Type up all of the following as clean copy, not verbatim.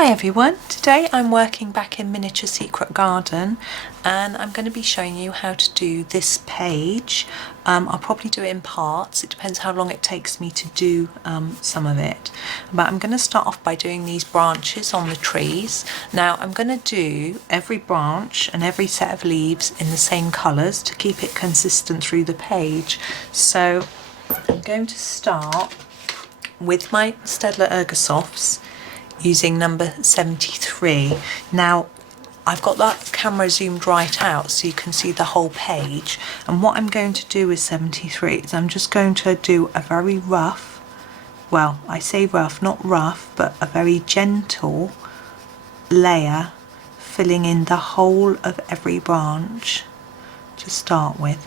Hi everyone, today I'm working back in Miniature Secret Garden and I'm going to be showing you how to do this page. I'll probably do it in parts, it depends how long it takes me to do some of it. But I'm going to start off by doing these branches on the trees. Now I'm going to do every branch and every set of leaves in the same colours to keep it consistent through the page. So I'm going to start with my Staedtler Ergosofts using number 73. Now I've got that camera zoomed right out so you can see the whole page, and what I'm going to do with 73 is I'm just going to do a very rough, well I say rough, not rough, but a very gentle layer filling in the whole of every branch to start with.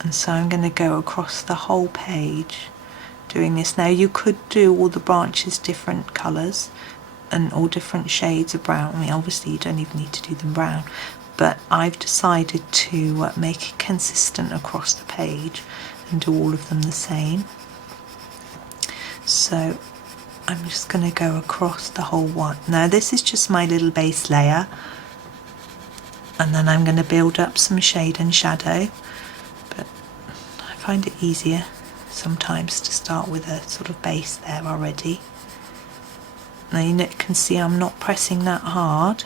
And so I'm going to go across the whole page doing this. Now you could do all the branches different colours and all different shades of brown. I mean obviously you don't even need to do them brown, but I've decided to make it consistent across the page and do all of them the same. So I'm just going to go across the whole one. Now this is just my little base layer, and then I'm going to build up some shade and shadow, but I find it easier sometimes to start with a sort of base there already. Now you can see I'm not pressing that hard,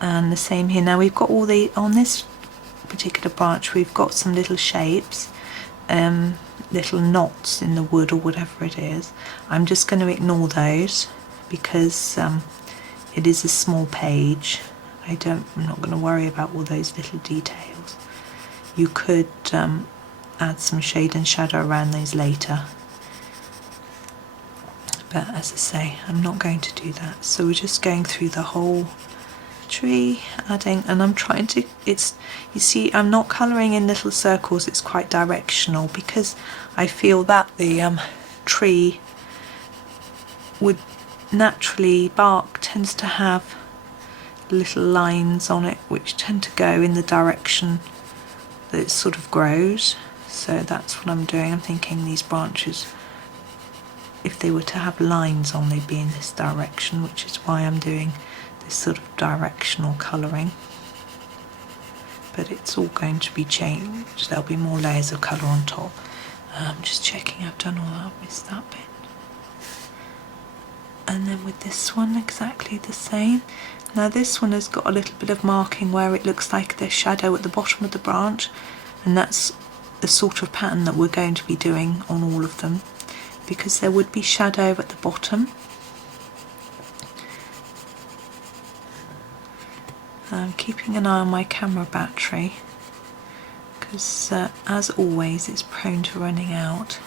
and the same here. Now we've got all the, on this particular branch we've got some little shapes, little knots in the wood or whatever it is. I'm just going to ignore those because it is a small page. I'm not going to worry about all those little details. You could add some shade and shadow around those later, but as I say, I'm not going to do that. So we're just going through the whole tree, adding, and I'm trying to, you see I'm not colouring in little circles, it's quite directional because I feel that the tree would naturally, bark tends to have little lines on it which tend to go in the direction that it sort of grows. So that's what I'm doing. I'm thinking these branches, if they were to have lines on, they'd be in this direction, which is why I'm doing this sort of directional colouring. But it's all going to be changed. There'll be more layers of colour on top. I'm just checking I've done all that, I've missed that bit. And then with this one exactly the same. Now this one has got a little bit of marking where it looks like there's shadow at the bottom of the branch, and that's the sort of pattern that we're going to be doing on all of them, because there would be shadow at the bottom. I'm keeping an eye on my camera battery because as always it's prone to running out,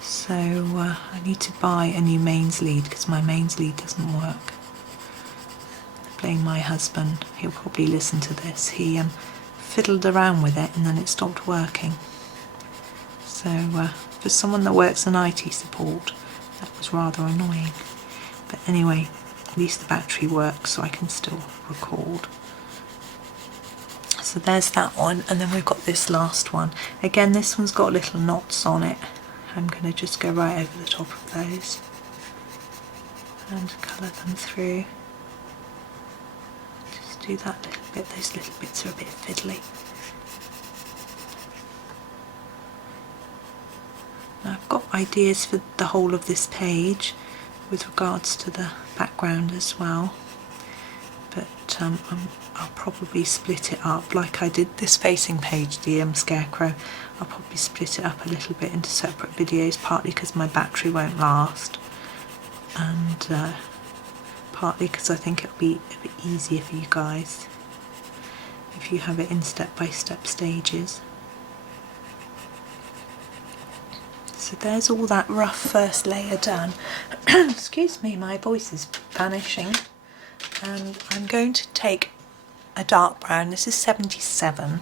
so I need to buy a new mains lead because my mains lead doesn't work. I blame my husband, he'll probably listen to this. He fiddled around with it and then it stopped working. So for someone that works in IT support, that was rather annoying. But anyway, at least the battery works so I can still record. So there's that one, and then we've got this last one. Again, this one's got little knots on it. I'm going to just go right over the top of those and colour them through. Do that little bit, those little bits are a bit fiddly. Now I've got ideas for the whole of this page with regards to the background as well, but I'll probably split it up like I did this facing page, the scarecrow. I'll probably split it up a little bit into separate videos, partly because my battery won't last, and partly because I think it'll be a bit easier for you guys if you have it in step-by-step stages. So there's all that rough first layer done. Excuse me, my voice is vanishing. And I'm going to take a dark brown, this is 77,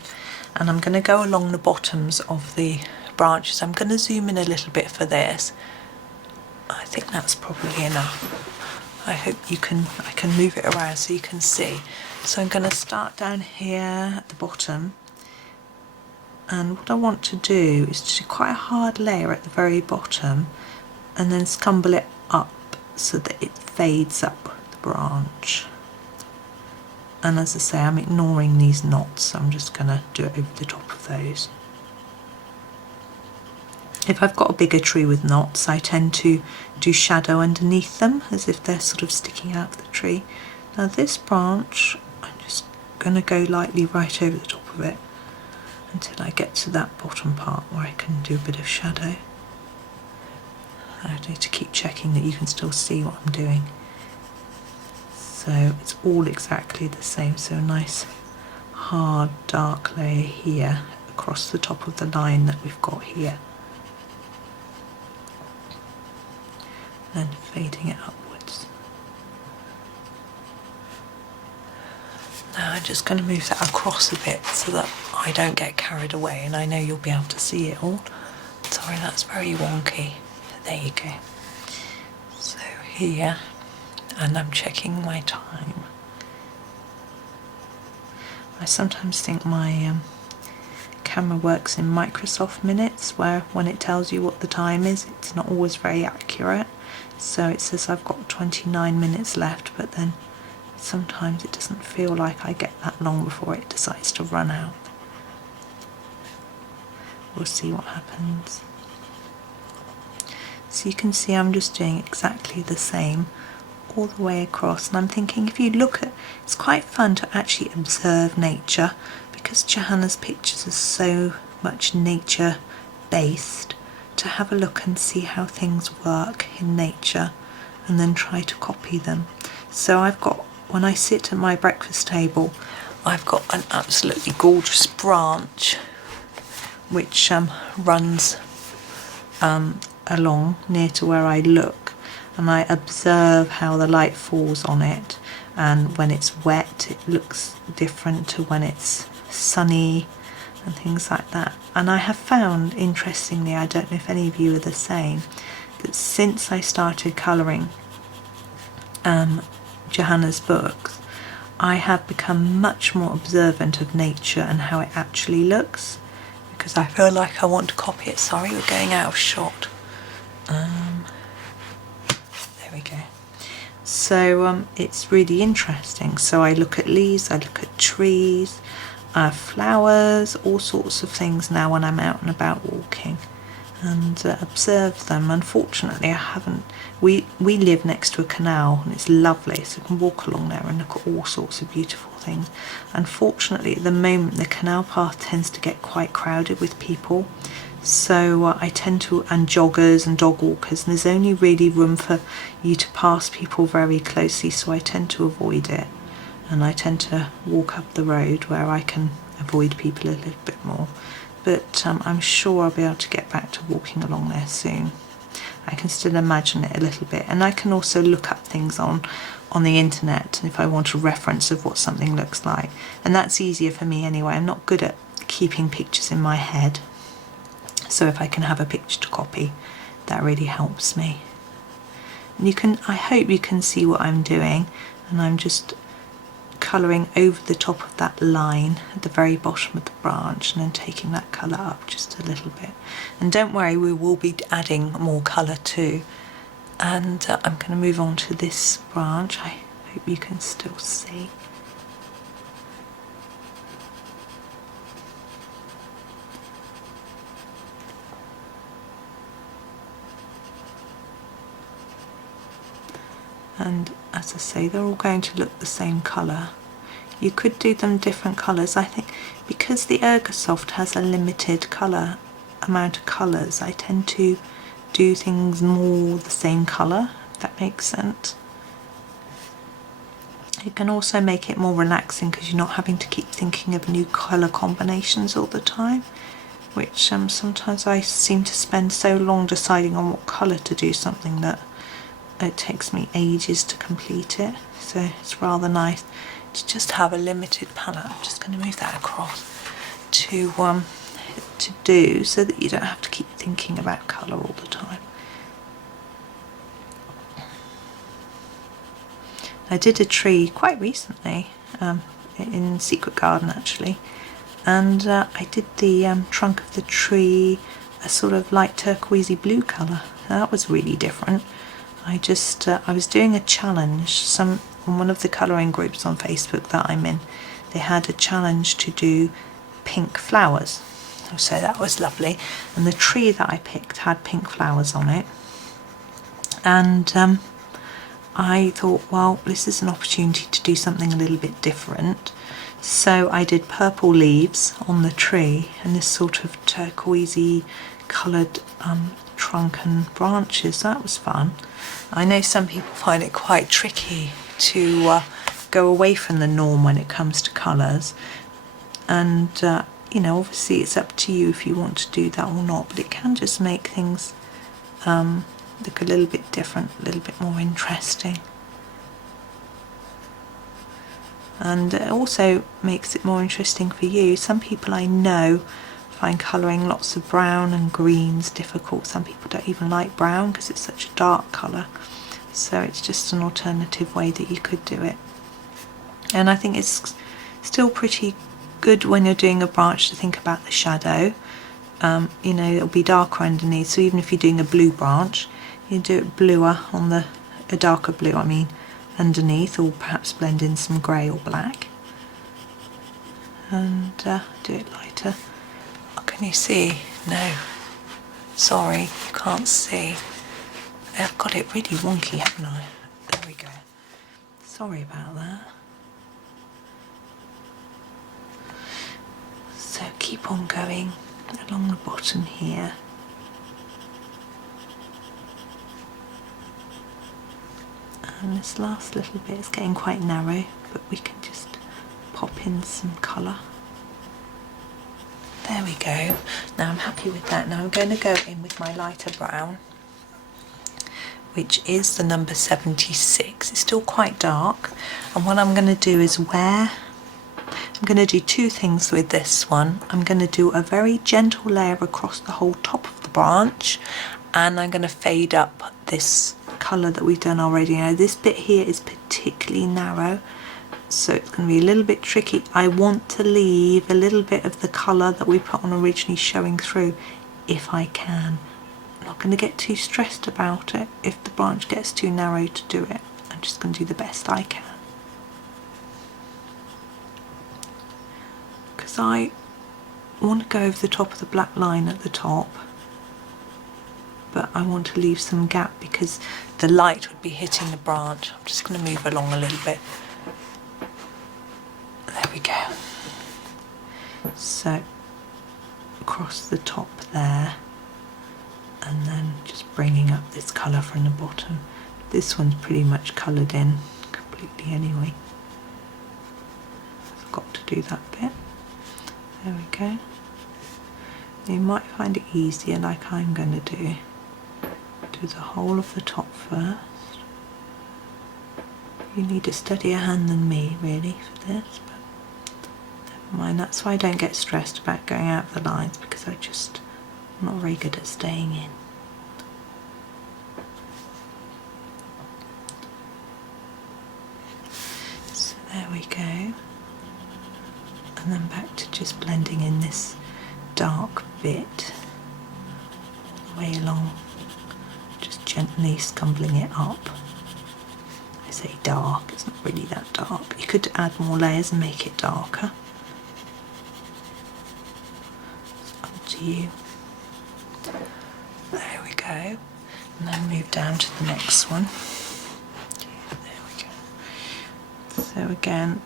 and I'm going to go along the bottoms of the branches. I'm going to zoom in a little bit for this. I think that's probably enough. I hope I can move it around so you can see. So I'm going to start down here at the bottom, and what I want to do is to do quite a hard layer at the very bottom and then scumble it up so that it fades up the branch. And as I say, I'm ignoring these knots, so I'm just going to do it over the top of those. If I've got a bigger tree with knots, I tend to do shadow underneath them as if they're sort of sticking out of the tree. Now this branch, I'm just going to go lightly right over the top of it until I get to that bottom part where I can do a bit of shadow. I need to keep checking that you can still see what I'm doing. So it's all exactly the same, so a nice hard dark layer here across the top of the line that we've got here. And fading it upwards. Now I'm just going to move that across a bit so that I don't get carried away, and I know you'll be able to see it all. Sorry, that's very wonky. There you go. So here, and I'm checking my time. I sometimes think my camera works in Microsoft minutes, where when it tells you what the time is, it's not always very accurate. So it says I've got 29 minutes left, but then sometimes it doesn't feel like I get that long before it decides to run out. We'll see what happens. So you can see I'm just doing exactly the same all the way across, and I'm thinking if you look at, it's quite fun to actually observe nature, because Johanna's pictures are so much nature based, to have a look and see how things work in nature and then try to copy them. So I've got, when I sit at my breakfast table, I've got an absolutely gorgeous branch which runs along near to where I look, and I observe how the light falls on it, and when it's wet it looks different to when it's sunny and things like that. And I have found, interestingly, I don't know if any of you are the same, that since I started colouring Johanna's books, I have become much more observant of nature and how it actually looks, because I feel like I want to copy it. Sorry, we're going out of shot. There we go. So it's really interesting. So I look at leaves, I look at trees, flowers, all sorts of things now when I'm out and about walking, and observe them. Unfortunately, I haven't. We live next to a canal and it's lovely, so I can walk along there and look at all sorts of beautiful things. Unfortunately, at the moment the canal path tends to get quite crowded with people, so I tend to, and joggers and dog walkers, and there's only really room for you to pass people very closely, so I tend to avoid it, and I tend to walk up the road where I can avoid people a little bit more. But I'm sure I'll be able to get back to walking along there soon. I can still imagine it a little bit, and I can also look up things on the internet if I want a reference of what something looks like, and that's easier for me anyway. I'm not good at keeping pictures in my head, so if I can have a picture to copy, that really helps me. And you can, I hope you can see what I'm doing, and I'm just colouring over the top of that line at the very bottom of the branch, and then taking that colour up just a little bit. And don't worry, we will be adding more colour too. And I'm going to move on to this branch. I hope you can still see. And as I say, they're all going to look the same colour. You could do them different colours. I think because the Ergosoft has a limited amount of colours, I tend to do things more the same colour, if that makes sense. It can also make it more relaxing because you're not having to keep thinking of new colour combinations all the time, which sometimes I seem to spend so long deciding on what colour to do something that it takes me ages to complete it. So it's rather nice to just have a limited palette. I'm just going to move that across to do, so that you don't have to keep thinking about colour all the time. I did a tree quite recently in Secret Garden actually, and I did the trunk of the tree a sort of light turquoisey blue colour. That was really different. I was doing a challenge, on one of the colouring groups on Facebook that I'm in. They had a challenge to do pink flowers, so that was lovely, and the tree that I picked had pink flowers on it, and I thought, well, this is an opportunity to do something a little bit different. So I did purple leaves on the tree and this sort of turquoisey coloured trunk and branches. That was fun. I know some people find it quite tricky to go away from the norm when it comes to colours, and you know, obviously it's up to you if you want to do that or not, but it can just make things look a little bit different, a little bit more interesting. And it also makes it more interesting for you. Some people I know find colouring lots of brown and greens difficult. Some people don't even like brown because it's such a dark colour. So it's just an alternative way that you could do it. And I think it's still pretty good when you're doing a branch to think about the shadow. You know, it'll be darker underneath, so even if you're doing a blue branch, you do it bluer on a darker blue, I mean, underneath, or perhaps blend in some grey or black, and do it lighter. Oh, can you see? No, sorry, you can't see. I've got it really wonky, haven't I? There we go. Sorry about that. So keep on going along the bottom here. And this last little bit is getting quite narrow, but we can just pop in some colour. There we go. Now I'm happy with that. Now I'm going to go in with my lighter brown, which is the number 76. It's still quite dark, and what I'm going to do is I'm going to do two things with this one. I'm going to do a very gentle layer across the whole top of the branch, and I'm going to fade up this colour that we've done already. Now this bit here is particularly narrow, so it's going to be a little bit tricky. I want to leave a little bit of the colour that we put on originally showing through if I can. I'm not going to get too stressed about it if the branch gets too narrow to do it. I'm just going to do the best I can, because I want to go over the top of the black line at the top, but I want to leave some gap because the light would be hitting the branch. I'm just going to move along a little bit. There we go. So across the top there, and then just bringing up this colour from the bottom. This one's pretty much coloured in completely anyway. I forgot to do that bit. There we go. You might find it easier, like I'm going to do the whole of the top first. You need a steadier hand than me really for this, but never mind. That's why I don't get stressed about going out of the lines, because I'm not very good at staying in. So there we go, and then back to just blending in this dark bit all the way along, just gently scumbling it up. I say dark, it's not really that dark. You could add more layers and make it darker. It's up to you. There we go. And then move down to the next one. There we go. So again,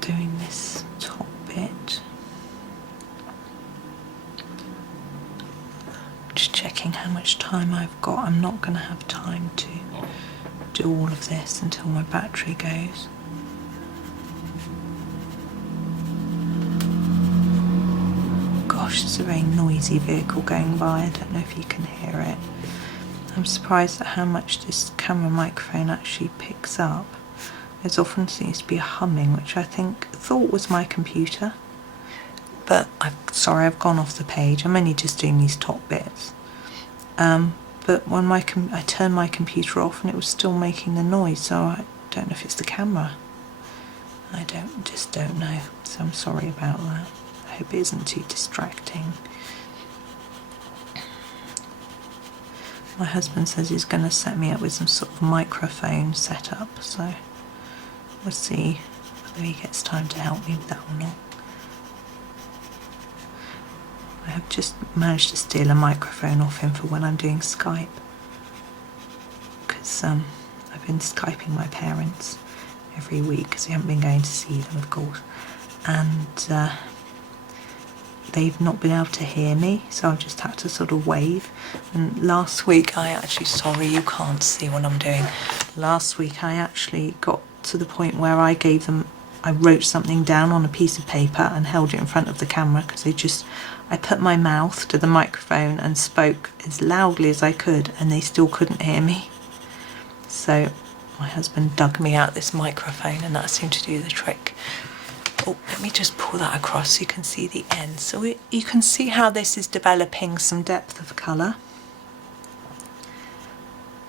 doing this top bit. Just checking how much time I've got. I'm not going to have time to do all of this until my battery goes. Gosh, it's a very noisy vehicle going by. I don't know if you can hear it. I'm surprised at how much this camera microphone actually picks up. There often seems to be a humming, which I thought was my computer. But sorry, I've gone off the page. I'm only just doing these top bits. But when I turned my computer off and it was still making the noise, so I don't know if it's the camera. I just don't know. So I'm sorry about that. I hope it isn't too distracting. My husband says he's going to set me up with some sort of microphone setup, so we'll see whether he gets time to help me with that or not. I have just managed to steal a microphone off him for when I'm doing Skype, because I've been Skyping my parents every week because we haven't been going to see them, of course, and they've not been able to hear me, so I've just had to sort of wave. And last week sorry you can't see what I'm doing. Last week I actually got to the point where I wrote something down on a piece of paper and held it in front of the camera, because I put my mouth to the microphone and spoke as loudly as I could, and they still couldn't hear me. So my husband dug me out this microphone, and that seemed to do the trick. Oh, let me just pull that across so you can see the end. So you can see how this is developing some depth of colour,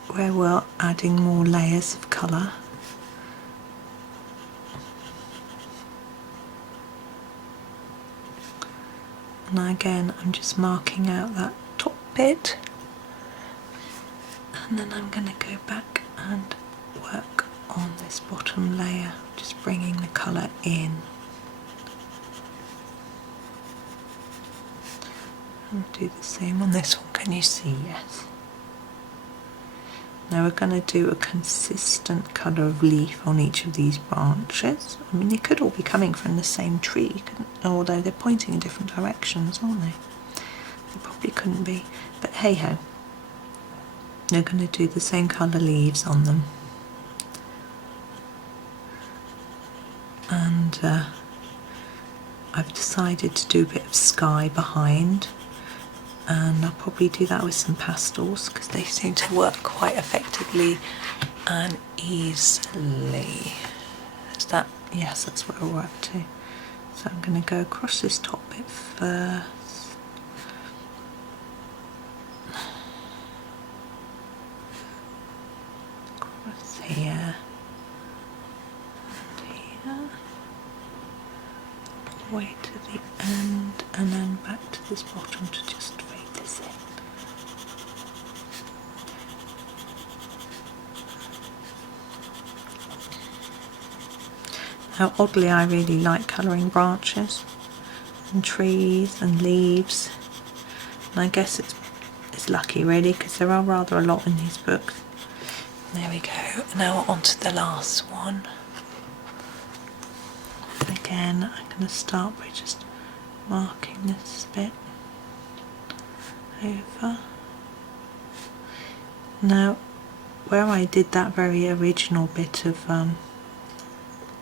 where we're adding more layers of colour. And again, I'm just marking out that top bit, and then I'm going to go back and work on this bottom layer, just bringing the colour in. And do the same on this one. Can you see? Yes. Now we're going to do a consistent colour of leaf on each of these branches. I mean, they could all be coming from the same tree, although they're pointing in different directions, aren't they? They probably couldn't be, but hey ho. They're going to do the same colour leaves on them. And I've decided to do a bit of sky behind, and I'll probably do that with some pastels because they seem to work quite effectively and easily. Is that? Yes, that's where we're up to. So I'm going to go across this top bit first. Across here. And here. All the way to the end, and then back to this bottom to just fade this in. Now oddly I really like colouring branches and trees and leaves, and I guess it's lucky really because there are rather a lot in these books. There we go. Now on to the last one. Again, I'm going to start by just marking this bit over. Now, where I did that very original bit of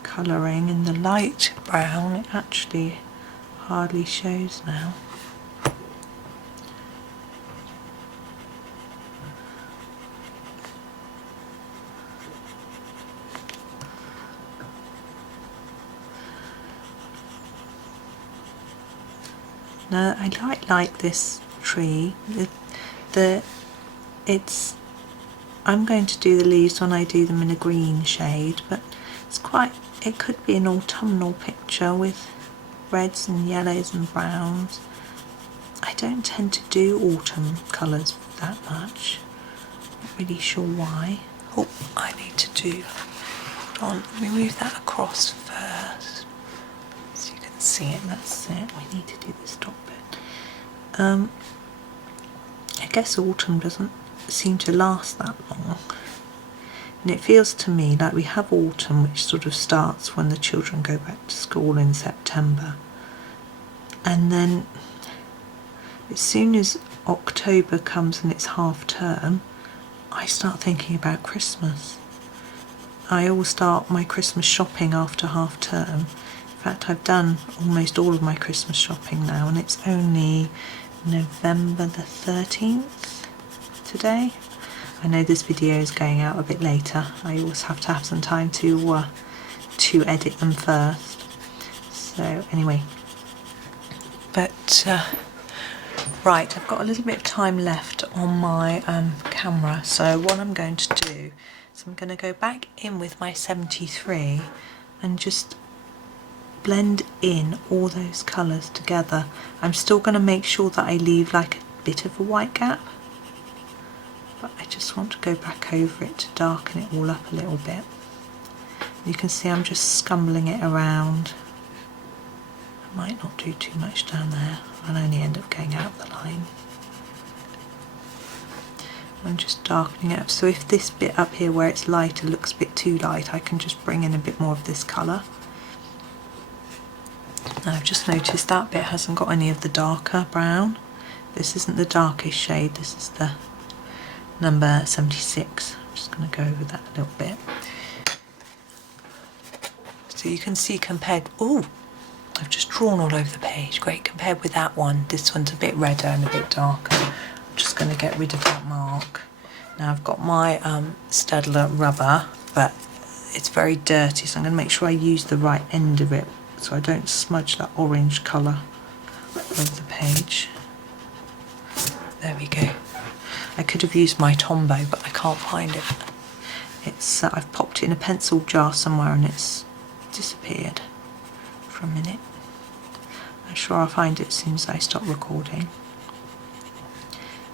colouring in the light brown, it actually hardly shows now. Now I like this tree. I'm going to do the leaves when I do them in a green shade, but it could be an autumnal picture with reds and yellows and browns. I don't tend to do autumn colours that much. Not really sure why. Oh, I need to do, hold on, let me move that across first. So you can see it, that's it. We need to do this top bit. I guess autumn doesn't seem to last that long. And it feels to me like we have autumn, which sort of starts when the children go back to school in September. And then as soon as October comes and it's half term, I start thinking about Christmas. I always start my Christmas shopping after half term. In fact, I've done almost all of my Christmas shopping now, and it's only November the 13th today. I know this video is going out a bit later. I always have to have some time to edit them first. So anyway, but right, I've got a little bit of time left on my camera. So what I'm going to do is I'm going to go back in with my 73 and just blend in all those colours together. I'm still going to make sure that I leave like a bit of a white gap, but I just want to go back over it to darken it all up a little bit. You can see I'm just scumbling it around. I might not do too much down there, I'll only end up going out the line. I'm just darkening it up, so if this bit up here where it's lighter looks a bit too light, I can just bring in a bit more of this colour. Now I've just noticed that bit hasn't got any of the darker brown. This isn't the darkest shade, this is the number 76. I'm just going to go over that a little bit. So you can see compared, oh, I've just drawn all over the page, great, compared with that one, this one's a bit redder and a bit darker. I'm just going to get rid of that mark. Now I've got my Staedtler rubber, but it's very dirty, so I'm going to make sure I use the right end of it so I don't smudge that orange colour over the page. There we go. I could have used my Tombow, but I can't find it. It's I've popped it in a pencil jar somewhere and it's disappeared for a minute. I'm sure I'll find it as soon as I stop recording.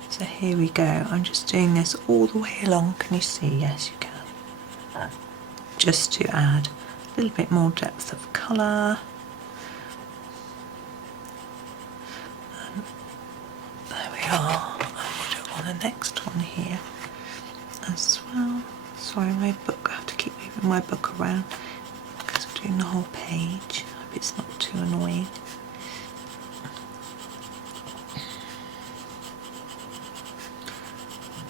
So here we go. I'm just doing this all the way along. Can you see? Yes, you can. Just to add a little bit more depth of colour. There we are. I'll put it on the next one here as well. Sorry, my book. I have to keep moving my book around because I'm doing the whole page. I hope it's not too annoying.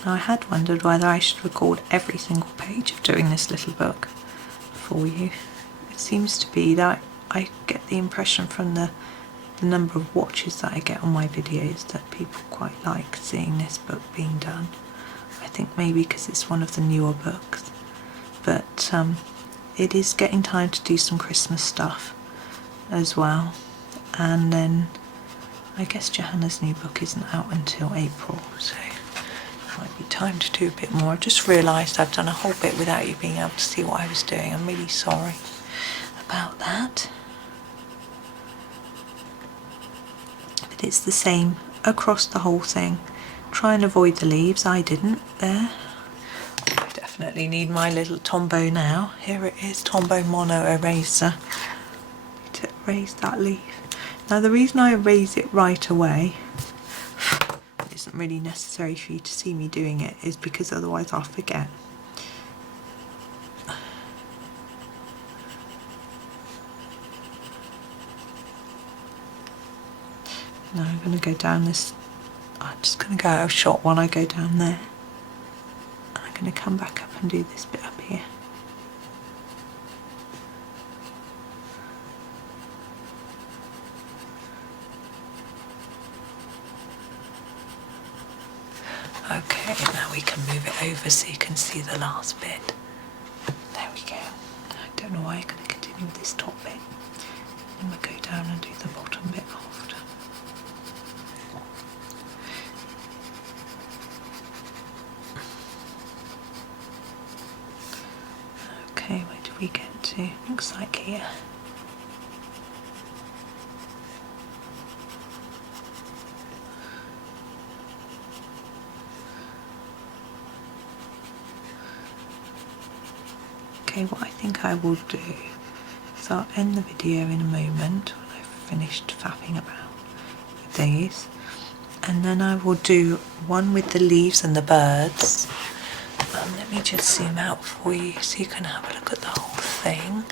Now, I had wondered whether I should record every single page of doing this little book for you. It seems to be that I get the impression from the number of watches that I get on my videos that people quite like seeing this book being done. I think maybe because it's one of the newer books, but it is getting time to do some Christmas stuff as well. And then I guess Johanna's new book isn't out until April, so might be time to do a bit more. I've just realised I've done a whole bit without you being able to see what I was doing. I'm really sorry about that. But it's the same across the whole thing. Try and avoid the leaves. I didn't there. I definitely need my little Tombow now. Here it is, Tombow Mono Eraser. To erase that leaf. Now the reason I erase it right away, isn't really necessary for you to see me doing it, is because otherwise I'll forget. Now I'm going to go down this, I'm just going to go out of shot while I go down there. And I'm going to come back up and do this bit up here. Okay, now we can move it over so you can see the last bit. There we go. I don't know why I'm going to continue with this top bit. And we'll go down and do the bottom bit after. Okay, where did we get to? Looks like here. Okay, what I think I will do is I'll end the video in a moment when I've finished faffing about with these, and then I will do one with the leaves and the birds. Let me just zoom out for you so you can have a look at the whole thing.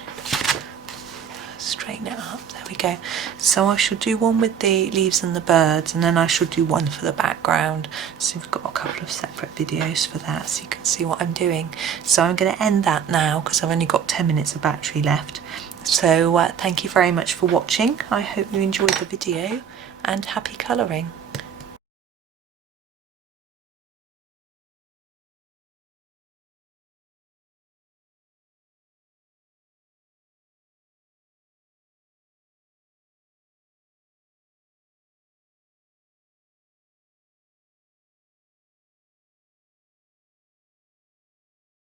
Straighten it up, there we go. So I should do one with the leaves and the birds, and then I should do one for the background. So we've got a couple of separate videos for that so you can see what I'm doing. So I'm going to end that now because I've only got 10 minutes of battery left. So thank you very much for watching. I hope you enjoyed the video and happy colouring.